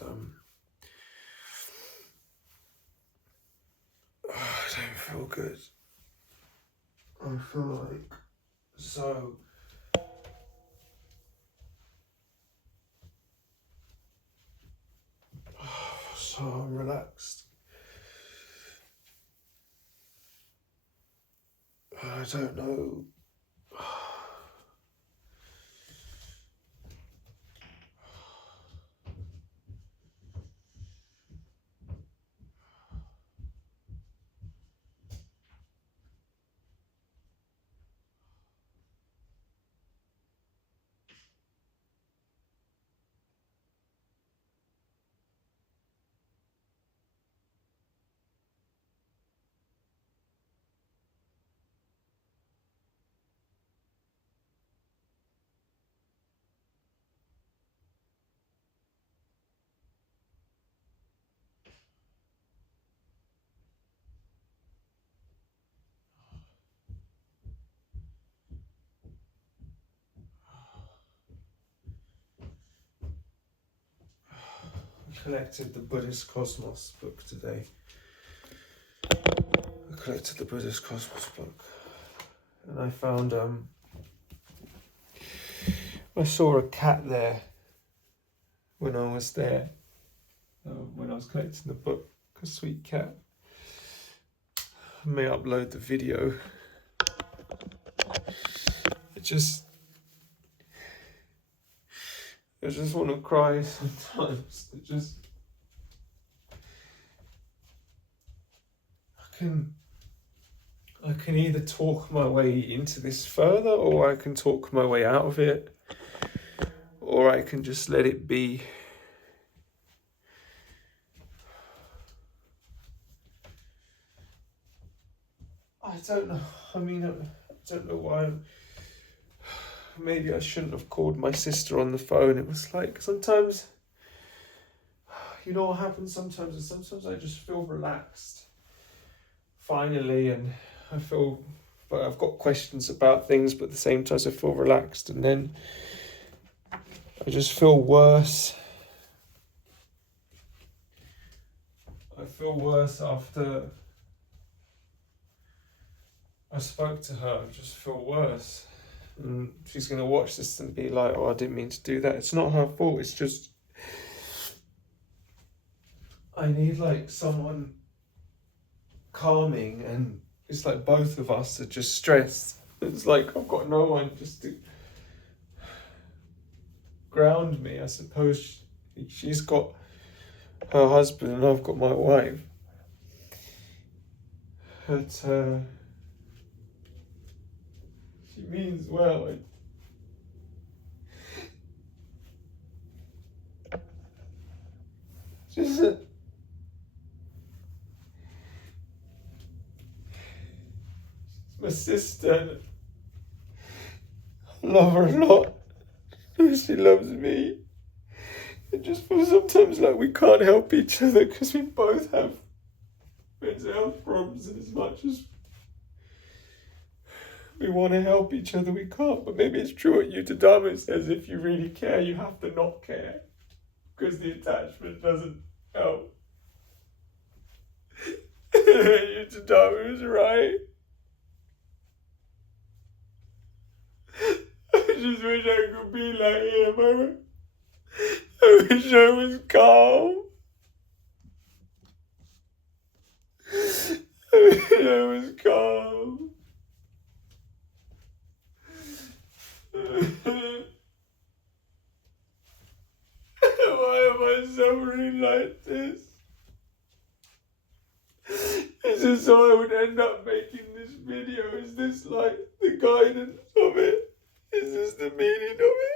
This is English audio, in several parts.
I don't feel good. I feel like so relaxed. I don't know. I collected the Buddhist Cosmos book today. And I found I saw a cat there when I was there, when I was collecting the book, a sweet cat. I may upload the video. I just want to cry sometimes. I can either talk my way into this further, or I can talk my way out of it, or I can just let it be. I don't know. I mean, I don't know why. Maybe I shouldn't have called my sister on the phone. It was like sometimes, you know what happens sometimes, is sometimes I just feel relaxed finally, and but I've got questions about things, but at the same time I feel relaxed, and then I just feel worse. I feel worse after I spoke to her. I just feel worse. And she's going to watch this and be like, oh, I didn't mean to do that. It's not her fault. It's just, I need like someone calming, and it's like both of us are just stressed. It's like I've got no one just to ground me. I suppose she's got her husband and I've got my wife. But she means well. She's my sister. I love her a lot. She loves me. It just feels sometimes like we can't help each other because we both have mental health problems, and as much as we want to help each other, we can't. But maybe it's true what Yutadama says: if you really care, you have to not care, because the attachment doesn't help. Yutadama is right. I just wish I could be like him. I wish I was calm. I wish I was calm. Why am I suffering like this? Is this how I would end up making this video? Is this like the guidance of it? Is this the meaning of it?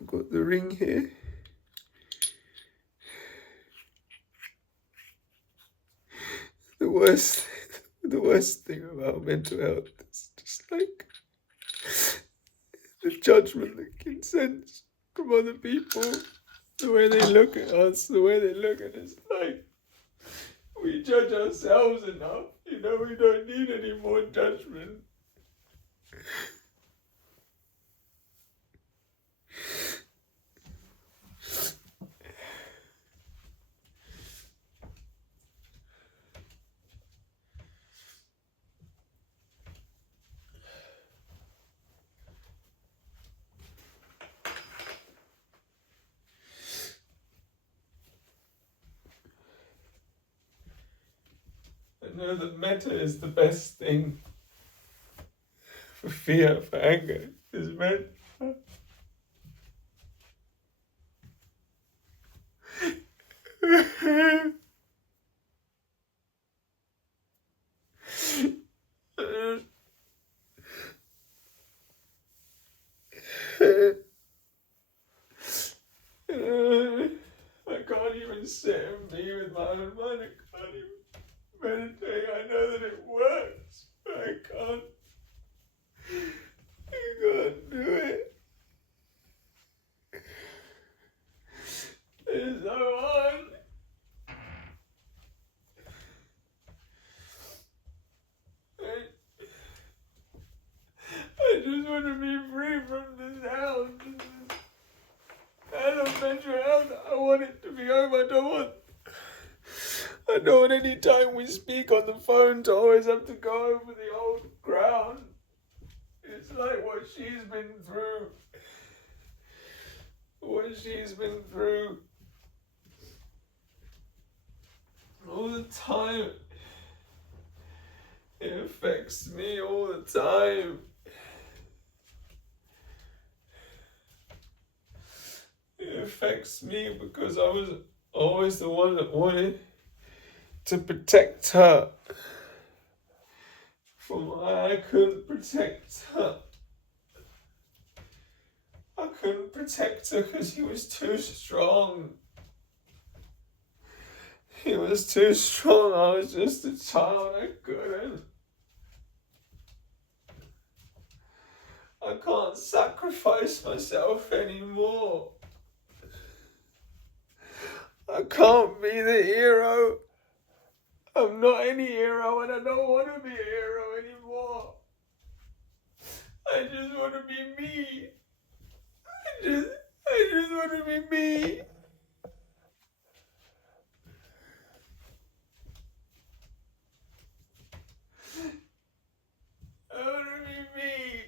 I've got the ring here. the worst thing about mental health is just like the judgment that can sense from other people, the way they look at us, the way they look at us. Like, we judge ourselves enough, we don't need any more judgment. I know that metta is the best thing for fear, for anger, is metta. I can't even sit and be with my own mind. I can't even meditate. I know that it works, but I can't do it. It's so hard. I just want to be free from this house. I don't mental health. I want it to be over. I don't want any time we speak on the phone to always have to go over the old ground. It's like what she's been through. All the time. It affects me all the time. It affects me because I was always the one that wanted to protect her from why I couldn't protect her. I couldn't protect her because he was too strong. He was too strong. I was just a child. I couldn't. I can't sacrifice myself anymore. I can't be the hero. I'm not any hero and I don't want to be a hero anymore. I just want to be me. I just want to be me. I want to be me.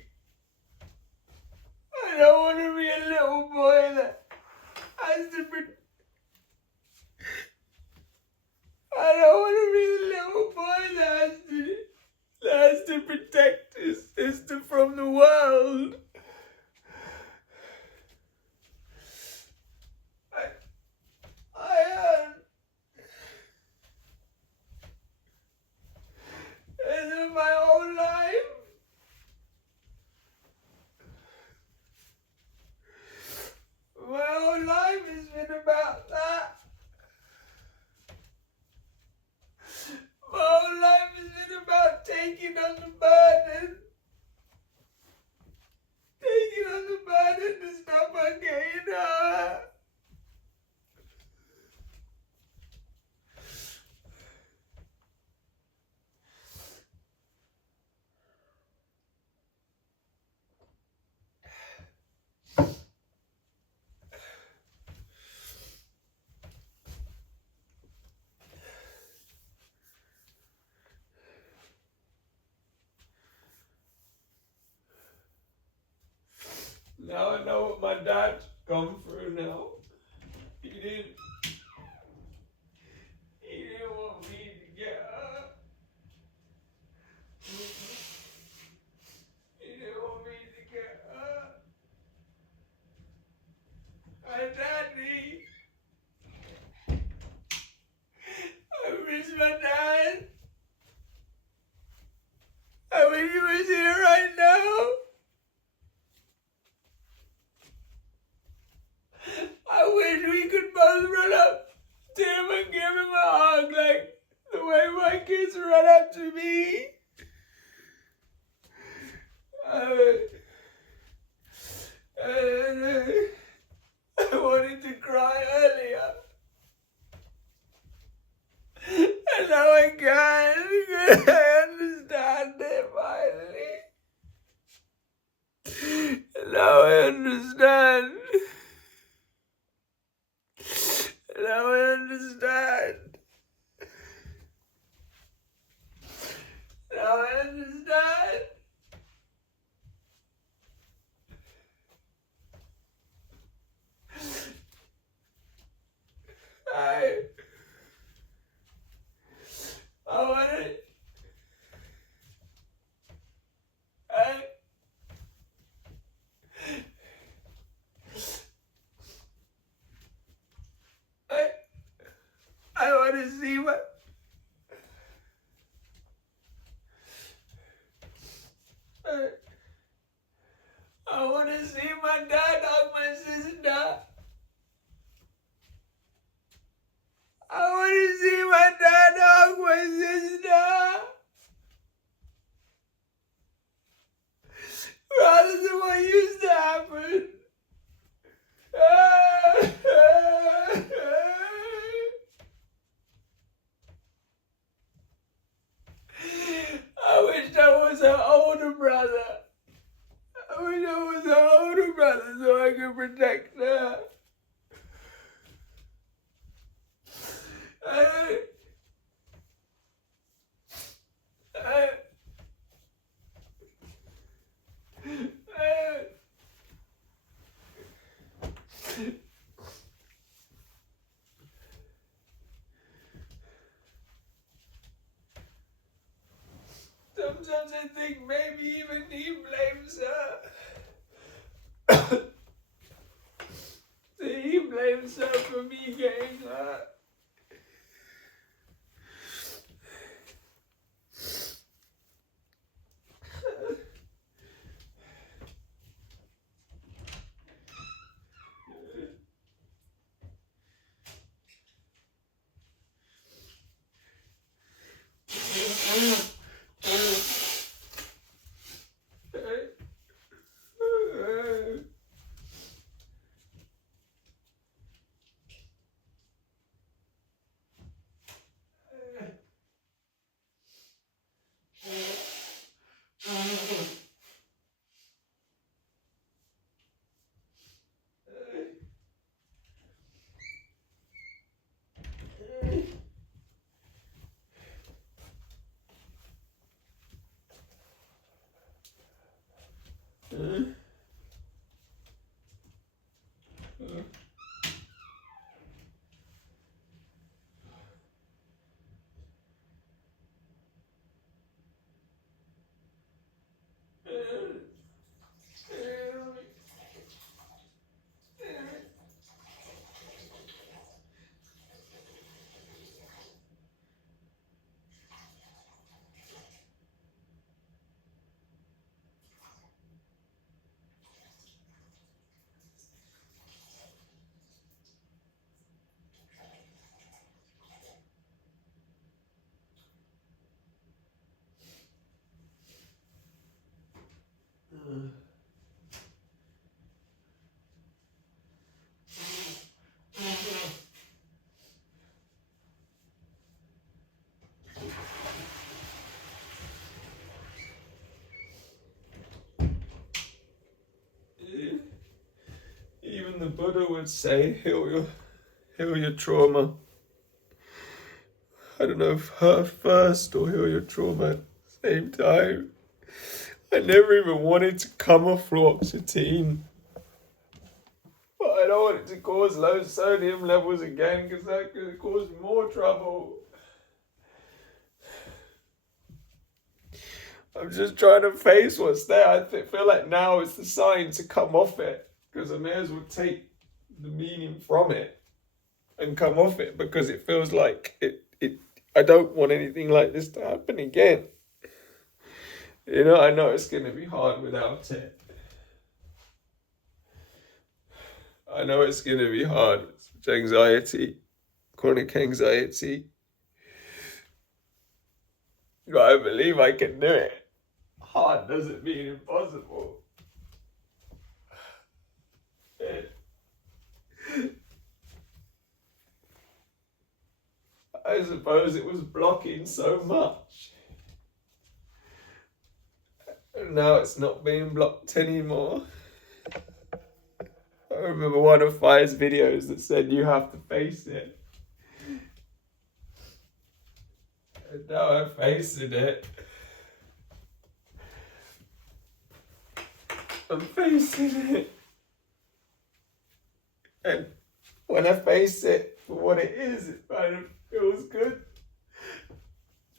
I don't want to be a little boy that has to be. I don't want to be the little boy that has to protect his sister from the world. In my whole life, has been about that. My whole life has been about taking on the burden. Taking on the burden to stop her getting hurt. Now I know what my dad's gone through now. He didn't want me to get hurt. He didn't want me to get hurt. My daddy. I miss my dad. I wish he was here right now. I wish we could both run up to him and give him a hug like the way my kids run up to me. I wanted to cry earlier. And now I can't. I understand it finally. Now I understand. Now I understand. Now I understand. I want it. I want to see my. I want to see my dad hug my sister. I want to see my dad hug my sister. Rather than what used to happen. I wish I was an older brother. I wish I was an older brother so I could protect her. Sometimes I think maybe even he blames her. He blames her for me getting hurt. Even the Buddha would say, heal your trauma. I don't know if hurt first or heal your trauma at the same time. I never even wanted to come off fluoxetine. But I don't want it to cause low sodium levels again because that could cause more trouble. I'm just trying to face what's there. I feel like now is the sign to come off it because I may as well take the meaning from it and come off it because it feels like I don't want anything like this to happen again. You know, I know it's going to be hard without it. I know it's going to be hard with anxiety, chronic anxiety. But I believe I can do it. Hard doesn't mean impossible. I suppose it was blocking so much. And now it's not being blocked anymore. I remember one of Fire's videos that said you have to face it. And now I'm facing it. I'm facing it. And when I face it for what it is, it kind of feels good.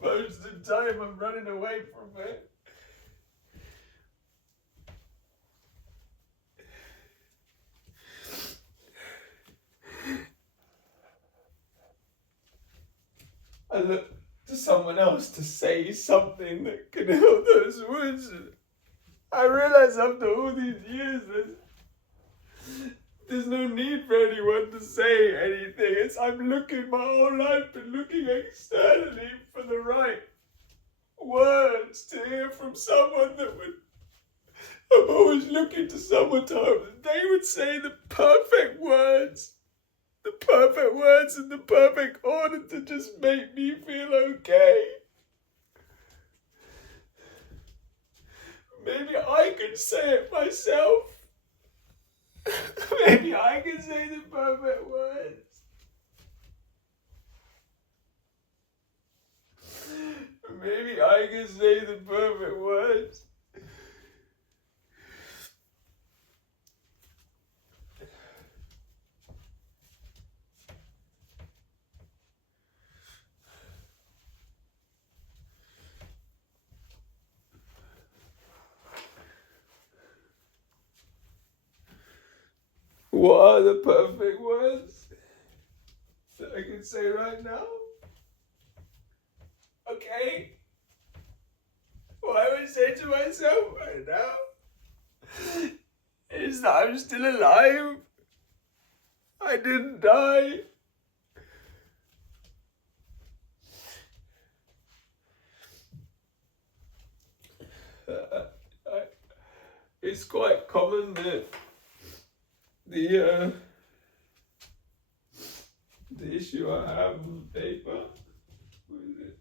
Most of the time I'm running away from it. I look to someone else to say something that can heal those wounds. I realize after all these years there's no need for anyone to say anything. I'm looking my whole life and looking externally for the right words to hear from someone that would. I'm always looking to someone to hope that they would say the perfect words in the perfect order to just make me feel okay. Maybe I could say it myself. Maybe I can say the perfect words. Maybe I can say the perfect words. What are the perfect words that I can say right now? Okay. What I would say to myself right now is that I'm still alive. I didn't die. It's quite common that the issue I have on paper. What is it?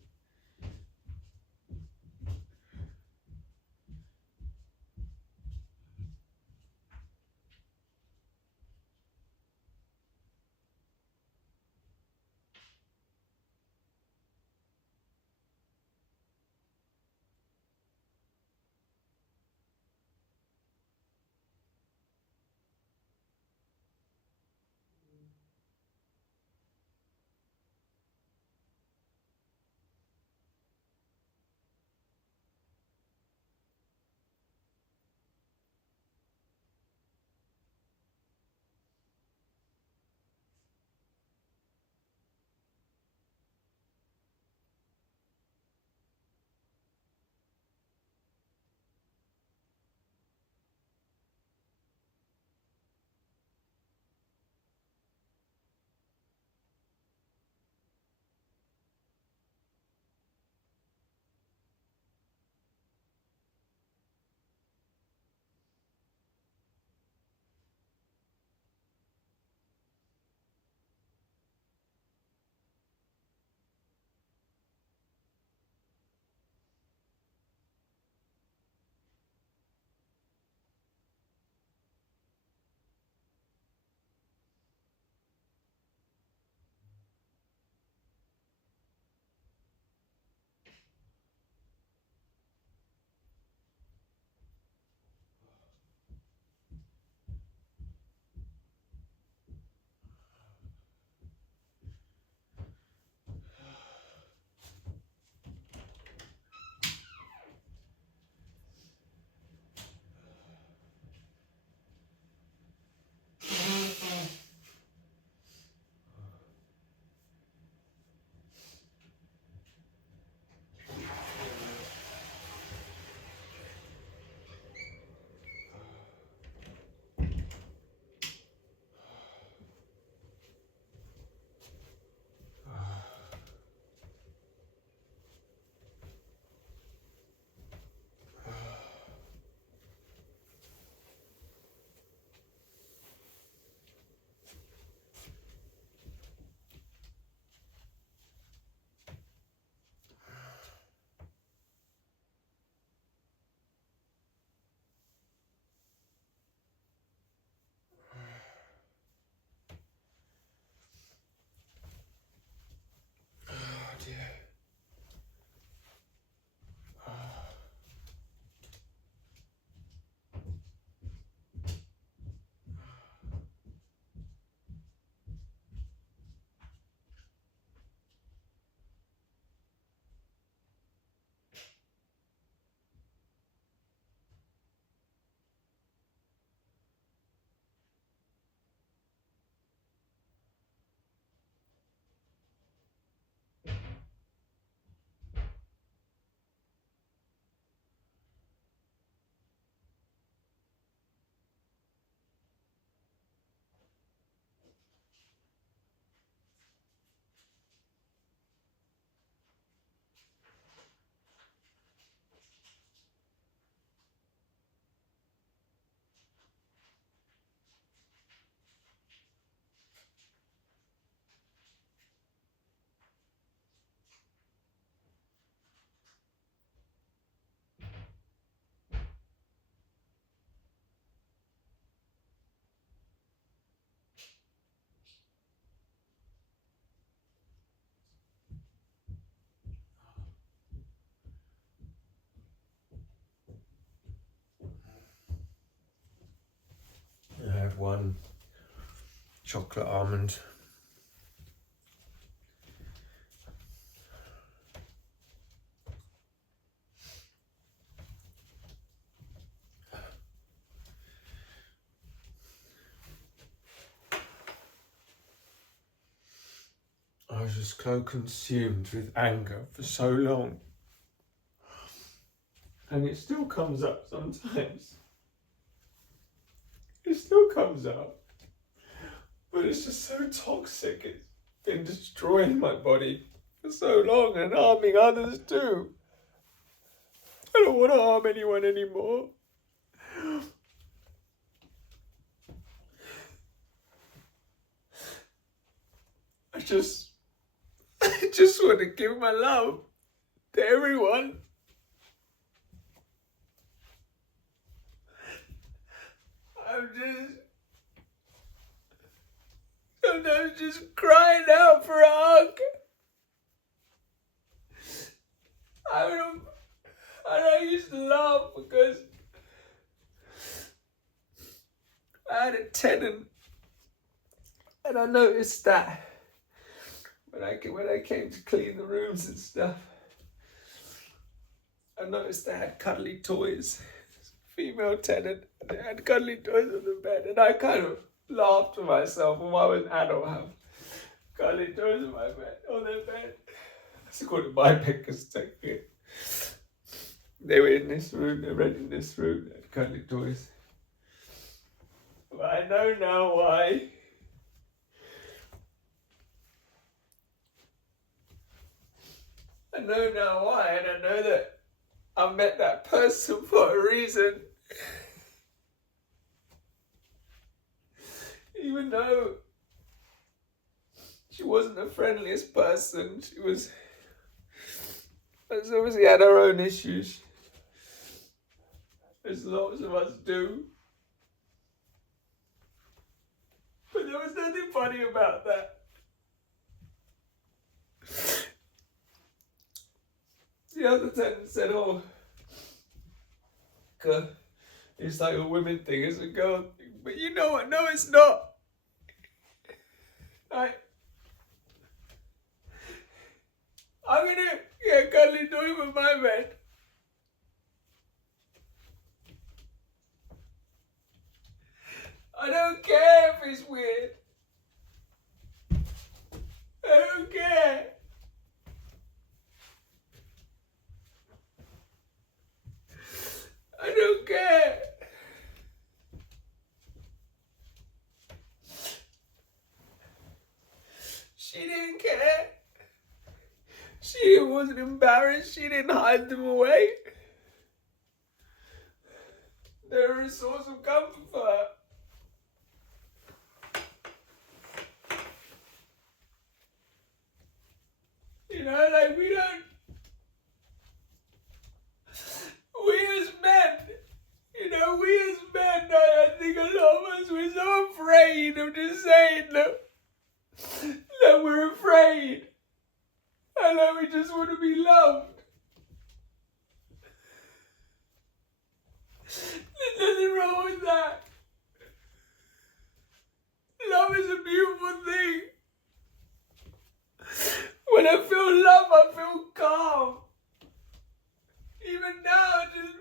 chocolate almond. I was just so consumed with anger for so long. And it still comes up sometimes. It still comes up. But it's just so toxic. It's been destroying my body for so long and harming others too. I don't want to harm anyone anymore. I just want to give my love to everyone. I'm sometimes just crying out for a hug. I used to laugh because I had a tenant, and I noticed that when I came to clean the rooms and stuff, I noticed they had cuddly toys. Female tenant, they had cuddly toys on the bed, and I kind of laughed to myself. When I was an adult, have cuddly toys on their bed. I used to call it my bed because they were in this room, they were in this room, they had cuddly toys. But I know now why. I know now why, and I know that I met that person for a reason. Even though she wasn't the friendliest person, she obviously had her own issues. As lots of us do. But there was nothing funny about that. The other tenant said, oh, it's like a women thing, it's a girl thing. But you know what? No, it's not. I'm gonna get cuddly toy with my bed. I don't care if it's weird. I don't care. I don't care. She didn't care. She wasn't embarrassed. She didn't hide them away. They're a source of comfort for her. You know, like we as men, I think a lot of us, we're so afraid of just saying that we're afraid. And that we just want to be loved. There's nothing wrong with that. Love is a beautiful thing. When I feel love, I feel calm. Even now, just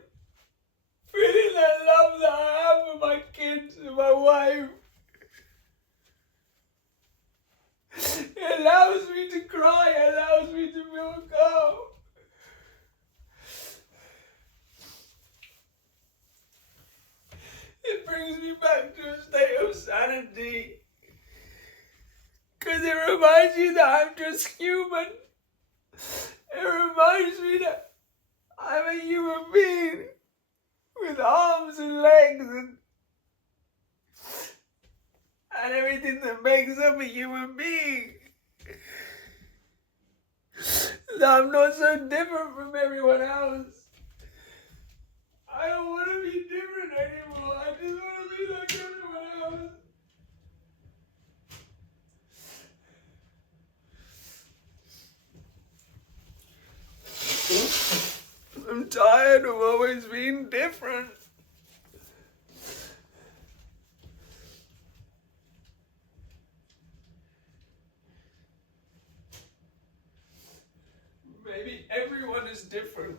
feeling that love that I have for my kids and my wife. It allows me to cry, it allows me to feel calm. It brings me back to a state of sanity. Because it reminds me that I'm just human. It reminds me that I'm a human being with arms and legs and everything that makes up a human being. That I'm not so different from everyone else. I don't want to be different anymore. I just want to be like everyone else. I'm tired of always being different. maybe everyone is different.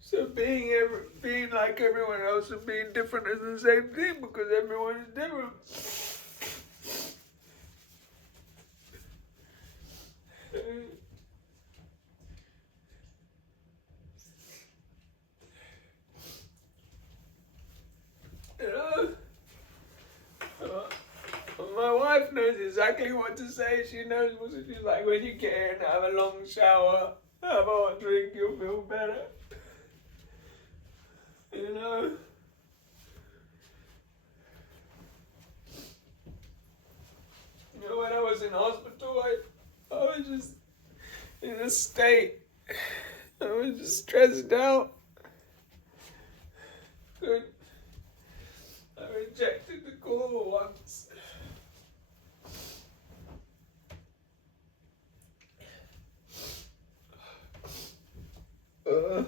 So being like everyone else and being different is the same thing because everyone is different. You know, my wife knows exactly what to say. She knows what she's like when you get in, have a long shower, have a hot drink, you'll feel better. You know? You know, when I was in hospital, I was just in a state. I was just stressed out. Good. I rejected the call once. Uh,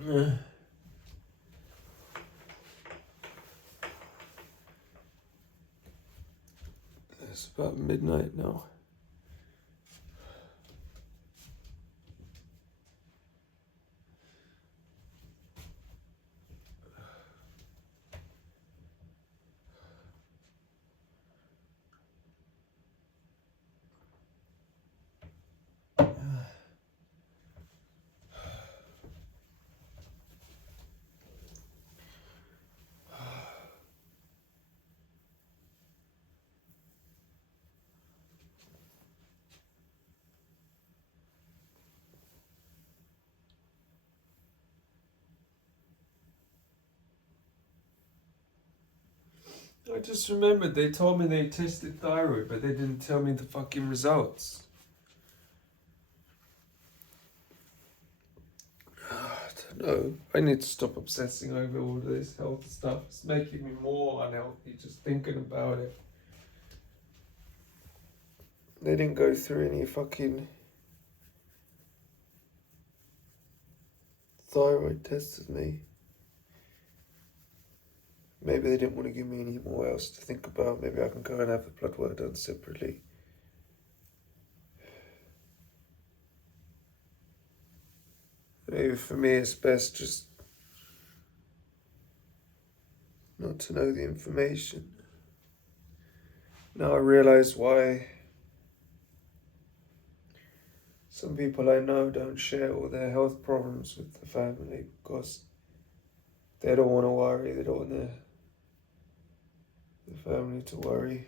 uh, It's about midnight now. I just remembered they told me they tested thyroid, but they didn't tell me the fucking results. I don't know. I need to stop obsessing over all this health stuff. It's making me more unhealthy just thinking about it. They didn't go through any fucking thyroid tests with me. Maybe they didn't want to give me any more else to think about. Maybe I can go and have the blood work done separately. Maybe for me it's best just not to know the information. Now I realise why some people I know don't share all their health problems with the family because they don't want to worry, they don't want the family to worry.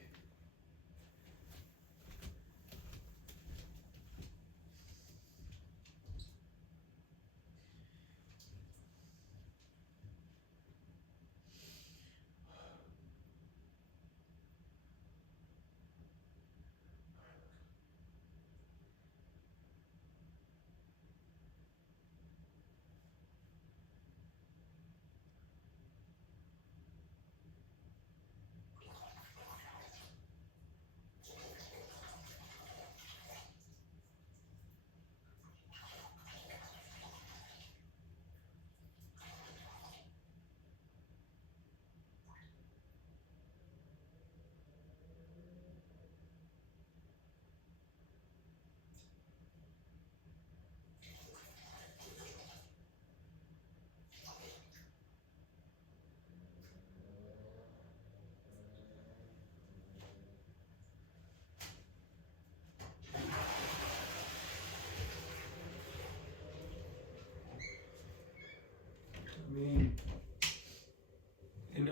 I mean,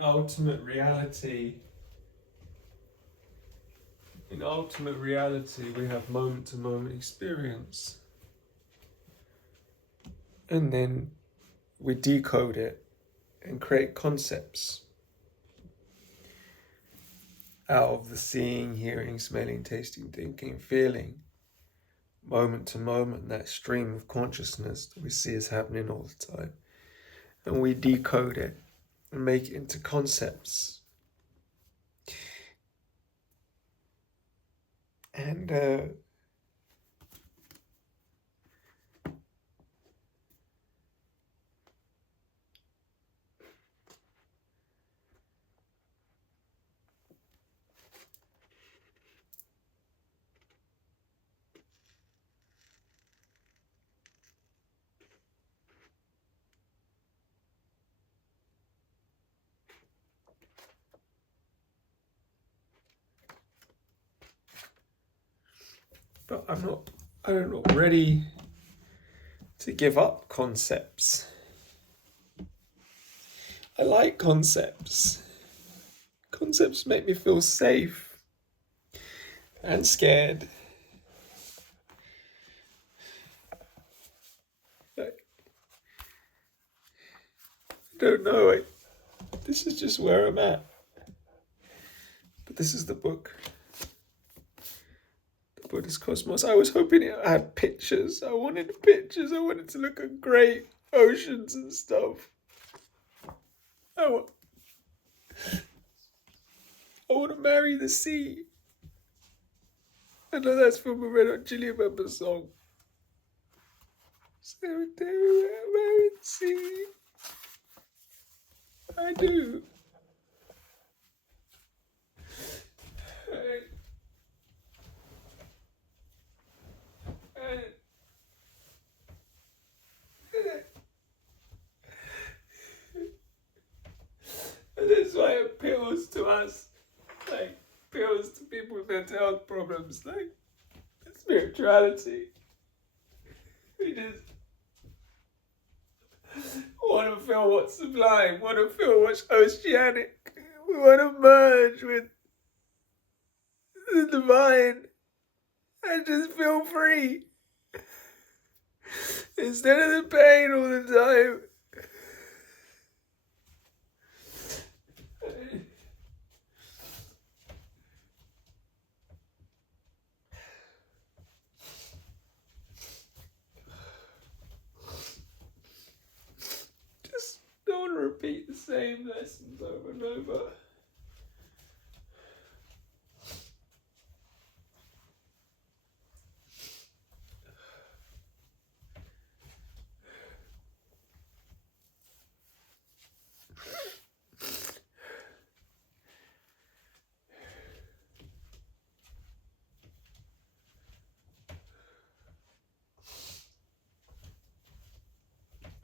ultimate reality, we have moment-to-moment experience. And then we decode it and create concepts out of the seeing, hearing, smelling, tasting, thinking, feeling, moment to moment, that stream of consciousness that we see is happening all the time. And we decode it and make it into concepts. And but I'm not ready to give up concepts. I like concepts. Concepts make me feel safe and scared. I don't know. This is just where I'm at. But this is the book. The Buddhist Cosmos. I was hoping it had pictures. I wanted pictures. I wanted to look at great oceans and stuff. I want to marry the sea. I know that's from a Red Hot Chili Peppers song. Cemetery, marry the sea. I do. And that's why it appeals to us, like, appeals to people with mental health problems, like spirituality. We just want to feel what's sublime, want to feel what's oceanic. We want to merge with the divine and just feel free instead of the pain all the time. Just don't want to repeat the same lessons over and over.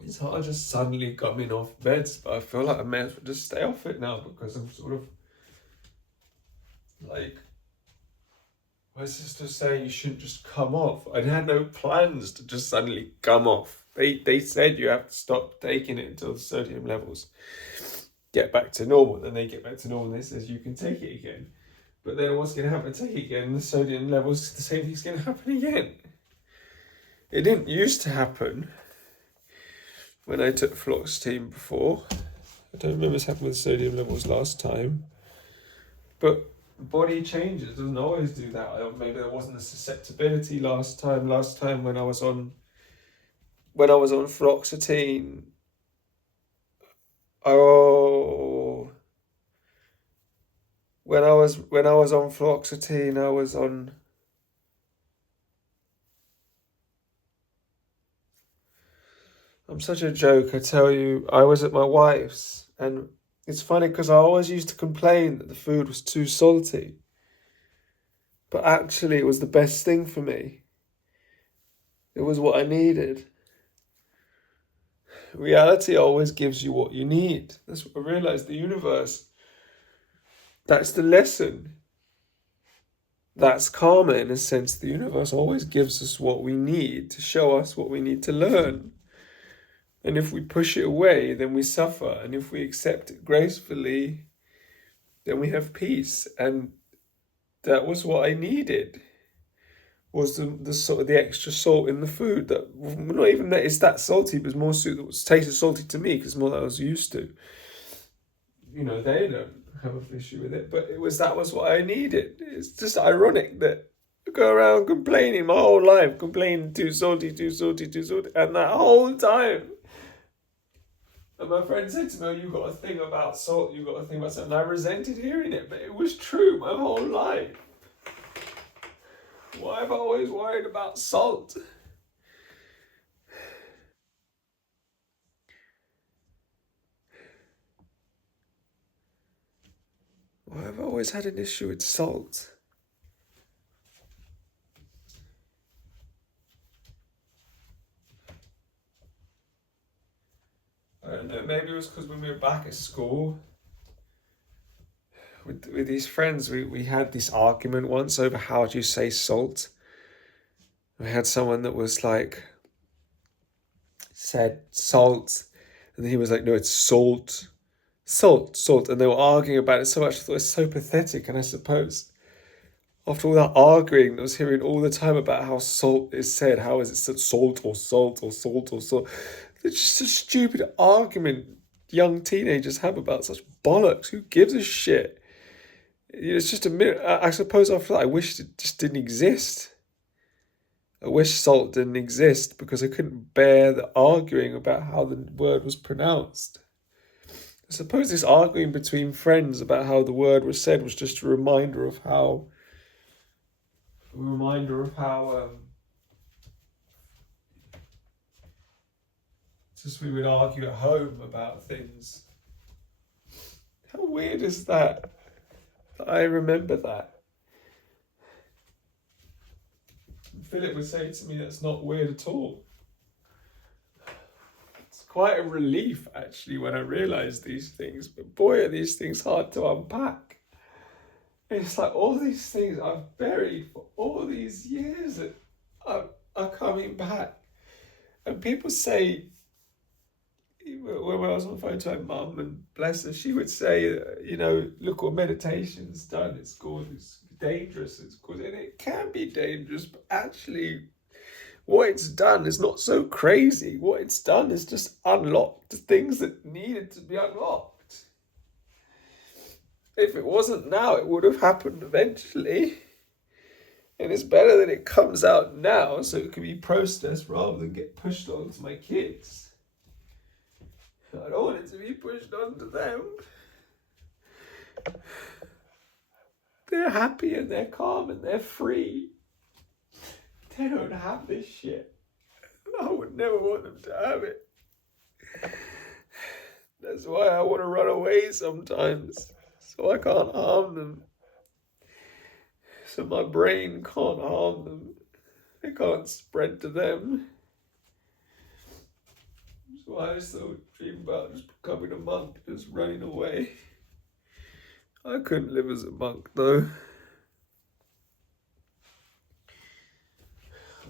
It's hard just suddenly coming off meds, but I feel like I may as well just stay off it now because I'm sort of like, my sister's saying you shouldn't just come off. I had no plans to just suddenly come off. They said you have to stop taking it until the sodium levels get back to normal. Then they get back to normal and they says you can take it again. But then what's going to happen? Take it again, the sodium levels, the same thing's going to happen again. It didn't used to happen when I took fluoxetine before. I don't remember what's happened with sodium levels last time. But the body changes, doesn't always do that. Maybe there wasn't a susceptibility last time. Last time when I was on fluoxetine, when I was on fluoxetine, I was on. I'm such a joke, I tell you. I was at my wife's, and it's funny because I always used to complain that the food was too salty. But actually, it was the best thing for me. It was what I needed. Reality always gives you what you need. That's what I realized. The universe, that's the lesson. That's karma in a sense. The universe always gives us what we need to show us what we need to learn. And if we push it away, then we suffer. And if we accept it gracefully, then we have peace. And that was what I needed. Was the sort of the extra salt in the food. That not even that it's that salty, but it's more that was tasted salty to me because more that I was used to. You know, they don't have an issue with it, but that was what I needed. It's just ironic that I go around complaining my whole life, complaining too salty, too salty, too salty, and that whole time. And my friend said to me, "Oh, you got a thing about salt, you got a thing about salt," and I resented hearing it, but it was true my whole life. Why have I always worried about salt? Why have I always had an issue with salt? I don't know, maybe it was because when we were back at school with these friends, we had this argument once over how do you say salt. We had someone that was like, said salt, and he was like, no, it's salt. Salt, salt. And they were arguing about it so much, I thought it was so pathetic. And I suppose after all that arguing, I was hearing all the time about how salt is said, how is it said salt or salt or salt or salt. It's just a stupid argument young teenagers have about such bollocks. Who gives a shit? It's just a minute. I suppose after that, I wished it just didn't exist. I wish salt didn't exist because I couldn't bear the arguing about how the word was pronounced. I suppose this arguing between friends about how the word was said was just a reminder of how just we would argue at home about things. How weird is that? I remember that. Philip would say to me, that's not weird at all. It's quite a relief, actually, when I realise these things. But boy, are these things hard to unpack. It's like all these things I've buried for all these years that are coming back. And people say, when I was on the phone to my mum, and bless her, she would say, you know, look what meditation's done. It's called, it's dangerous. It's called, and it can be dangerous, but actually, what it's done is not so crazy. What it's done is just unlocked the things that needed to be unlocked. If it wasn't now, it would have happened eventually. And it's better that it comes out now so it can be processed rather than get pushed on to my kids. I don't want it to be pushed onto them. They're happy and they're calm and they're free. They don't have this shit. I would never want them to have it. That's why I want to run away sometimes, so I can't harm them. So my brain can't harm them. It can't spread to them. So I just dream about just becoming a monk, just running away. I couldn't live as a monk though.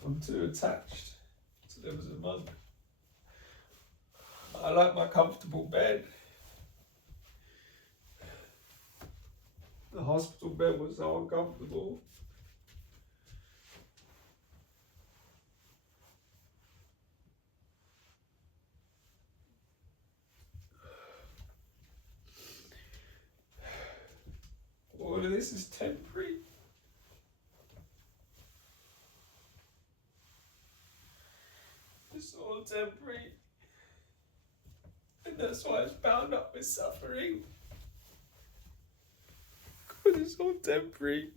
I'm too attached to live as a monk. I like my comfortable bed. The hospital bed was so uncomfortable. All of this is temporary. It's all temporary. And that's why it's bound up with suffering. Because it's all temporary.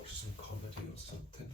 watch some comedy or something.